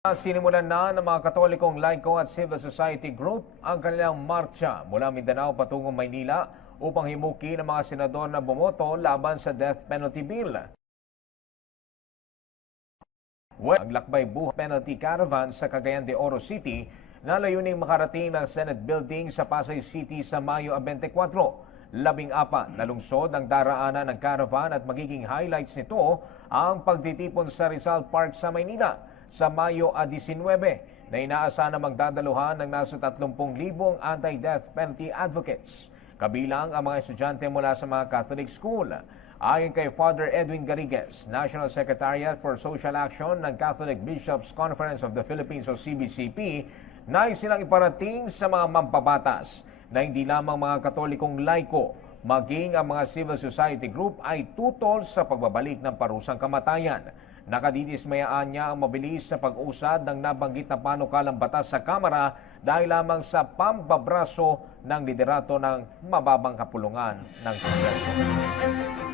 Sinimulan na ng mga Katolikong laiko at civil society group ang kanilang marcha mula Mindanao patungong Maynila upang himukin ang mga senador na bumoto laban sa death penalty bill. Ang lakbay buhay penalty caravan sa Cagayan de Oro City na layuning makarating ng Senate Building sa Pasay City sa Mayo 24. 14 na lungsod ang daraanan ng caravan at magiging highlights nito ang pagtitipon sa Rizal Park sa Maynila sa Mayo 19 na inaasahan na magdadaluhan ng nasa 30,000 anti-death penalty advocates. Kabilang ang mga estudyante mula sa mga Catholic school. Ayon kay Father Edwin Garrigues, National Secretariat for Social Action ng Catholic Bishops Conference of the Philippines o CBCP, nais silang iparating sa mga mambabatas na hindi lamang mga Katolikong laiko, maging ang mga civil society group ay tutol sa pagbabalik ng parusang kamatayan. Nakadidismayaan niya ang mabilis sa pag-usad ng nabanggit na panukalang batas sa Kamara dahil lamang sa pambabraso ng liderato ng mababang kapulungan ng Kongreso.